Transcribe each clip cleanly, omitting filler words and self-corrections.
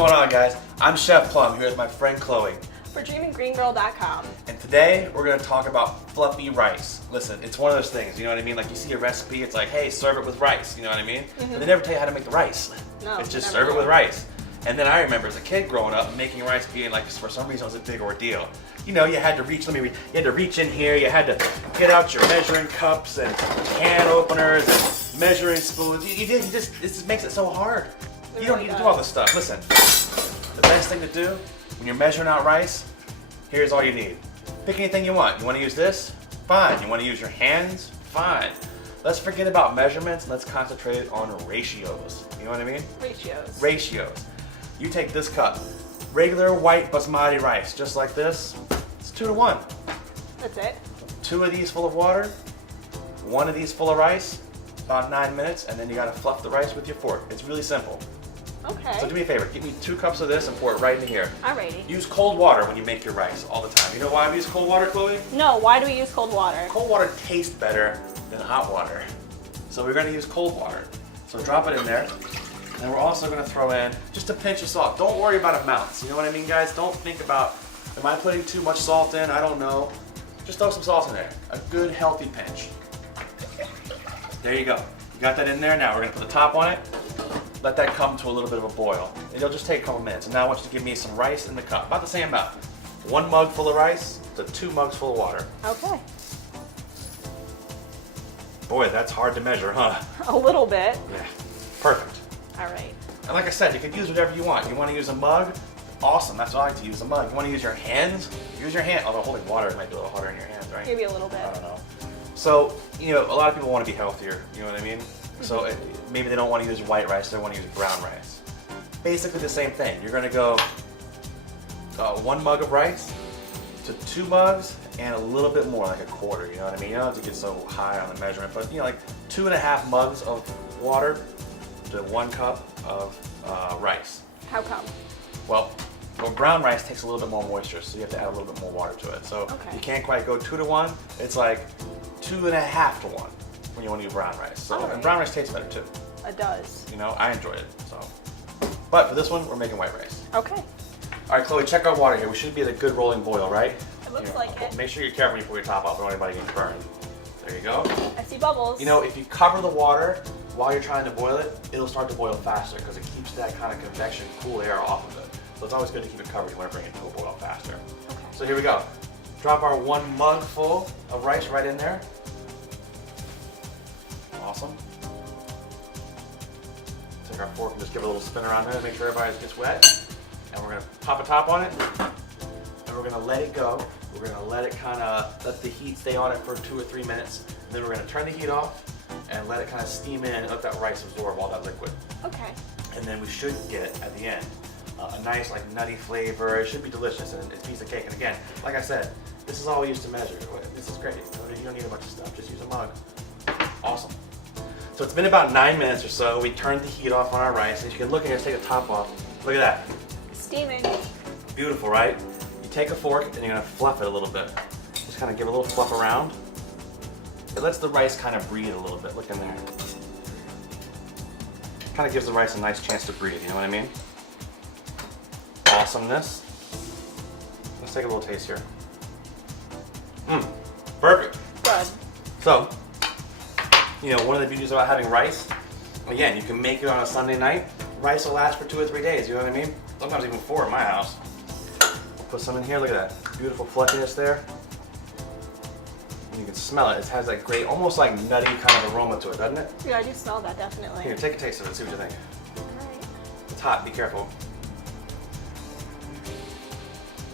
going on, guys? I'm Chef Plum here with my friend Chloe. For dreaminggreengirl.com. And today we're going to talk about fluffy rice. Listen, it's one of those things, you know what I mean? Like you see a recipe, it's like, hey, serve it with rice, you know what I mean? Mm-hmm. But they never tell you how to make the rice. No, it's just serve it with rice. And then I remember as a kid growing up, making rice being like, for some reason, it was a big ordeal. You know, you had to reach, you had to reach in here, you had to get out your measuring cups and can openers and measuring spoons. It just makes it so hard. You don't need to do all this stuff. Listen, the best thing to do when you're measuring out rice, here's all you need. Pick anything you want. You want to use this? Fine. You want to use your hands? Fine. Let's forget about measurements and let's concentrate on ratios. You know what I mean? Ratios. Ratios. You take this cup, regular white basmati rice, just like this. It's 2 to 1. That's it? 2 of these full of water, 1 of these full of rice, about 9 minutes, and then you gotta fluff the rice with your fork. It's really simple. Okay. So do me a favor, give me 2 cups of this and pour it right in here. Alrighty. Use cold water when you make your rice all the time. You know why we use cold water, Chloe? No, why do we use cold water? Cold water tastes better than hot water. So we're gonna use cold water. So drop it in there. And we're also gonna throw in just a pinch of salt. Don't worry about amounts. You know what I mean, guys? Don't think about, am I putting too much salt in? I don't know. Just throw some salt in there. A good, healthy pinch. There you go. You got that in there. Now we're gonna put the top on it. Let that come to a little bit of a boil. It'll just take a couple minutes. And now I want you to give me some rice in the cup. About the same amount. 1 mug full of rice to 2 mugs full of water. Okay. Boy, that's hard to measure, huh? A little bit. Yeah, perfect. Alright. And like I said, you can use whatever you want. You want to use a mug? Awesome, that's what I like to use, a mug. You want to use your hands? Use your hand. Although holding water might be a little harder in your hands, right? Maybe a little bit. I don't know. So, you know, a lot of people want to be healthier, you know what I mean? So maybe they don't want to use white rice, they want to use brown rice. Basically the same thing. You're going to go 1 mug of rice to 2 mugs and a little bit more, like a quarter, you know what I mean? You don't have to get so high on the measurement, but you know, like 2.5 mugs of water to 1 cup of rice. How come? Well, brown rice takes a little bit more moisture, so you have to add a little bit more water to it. So you can't quite go 2 to 1. It's like 2.5 to 1 when you want to do brown rice. So and brown rice tastes better too. It does. You know, I enjoy it. So, but for this one, we're making white rice. Okay. All right, Chloe, check our water here. We should be at a good rolling boil, right? It looks like it. Make sure you're careful when you pull your top off. Don't want anybody getting burned. There you go. I see bubbles. You know, if you cover the water while you're trying to boil it, it'll start to boil faster because it keeps that kind of convection, cool air off of it. So it's always good to keep it covered. You want to bring it to a boil faster. Okay. So here we go. Drop our 1 mug full of rice right in there. Awesome. Take our fork and just give it a little spin around there to make sure everybody gets wet. And we're going to pop a top on it. And we're going to let it go. We're going to let it kind of, let the heat stay on it for 2 or 3 minutes. And then we're going to turn the heat off and let it kind of steam in and let that rice absorb all that liquid. Okay. And then we should get, at the end, a nice like nutty flavor. It should be delicious and it's a piece of cake. And again, like I said, this is all we use to measure. This is great. You don't need a bunch of stuff, just use a mug. Awesome. So it's been about 9 minutes or so. We turned the heat off on our rice. As you can look here, let's take the top off. Look at that. Steaming. Beautiful, right? You take a fork and you're gonna fluff it a little bit. Just kind of give it a little fluff around. It lets the rice kind of breathe a little bit. Look in there. Kind of gives the rice a nice chance to breathe, you know what I mean? Awesomeness. Let's take a little taste here. Perfect. Good. So, you know, one of the beauties about having rice, again, you can make it on a Sunday night. Rice will last for 2 or 3 days, you know what I mean? Sometimes even 4 at my house. We'll put some in here, look at that. Beautiful fluffiness there. And you can smell it. It has that great, almost like nutty kind of aroma to it, doesn't it? Yeah, I do smell that, definitely. Here, take a taste of it, see what you think. Alright. It's hot, be careful.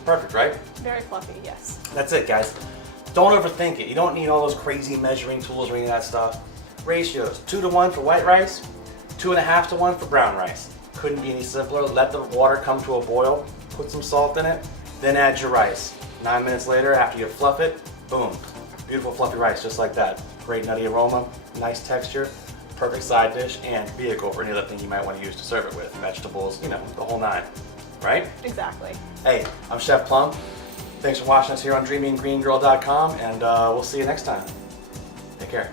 Perfect, right? Very fluffy, yes. That's it, guys. Don't overthink it. You don't need all those crazy measuring tools or any of that stuff. Ratios, 2 to 1 for white rice, 2.5 to 1 for brown rice. Couldn't be any simpler. Let the water come to a boil, put some salt in it, then add your rice. 9 minutes later, after you fluff it, boom. Beautiful fluffy rice, just like that. Great nutty aroma, nice texture, perfect side dish, and vehicle for any other thing you might want to use to serve it with. Vegetables, you know, the whole 9. Right? Exactly. Hey, I'm Chef Plum. Thanks for watching us here on dreaminggreengirl.com, and we'll see you next time. Take care.